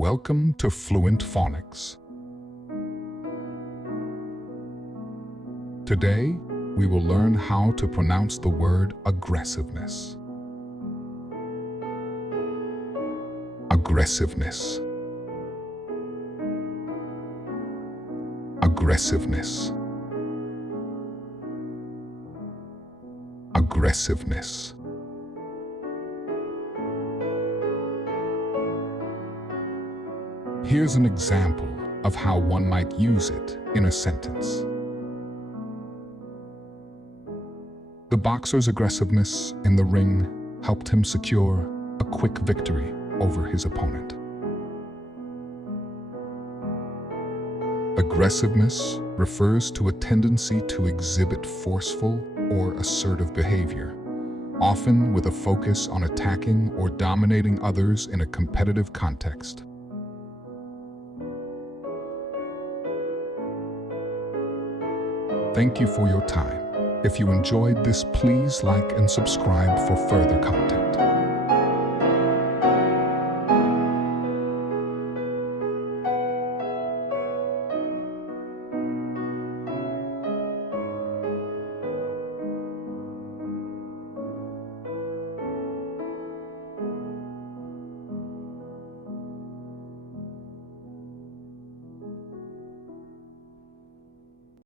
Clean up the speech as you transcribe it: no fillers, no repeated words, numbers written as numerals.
Welcome to Fluent Phonics. Today, we will learn how to pronounce the word aggressiveness. Aggressiveness. Aggressiveness. Aggressiveness. Here's an example of how one might use it in a sentence. The boxer's aggressiveness in the ring helped him secure a quick victory over his opponent. Aggressiveness refers to a tendency to exhibit forceful or assertive behavior, often with a focus on attacking or dominating others in a competitive context. Thank you for your time. If you enjoyed this, please like and subscribe for further content.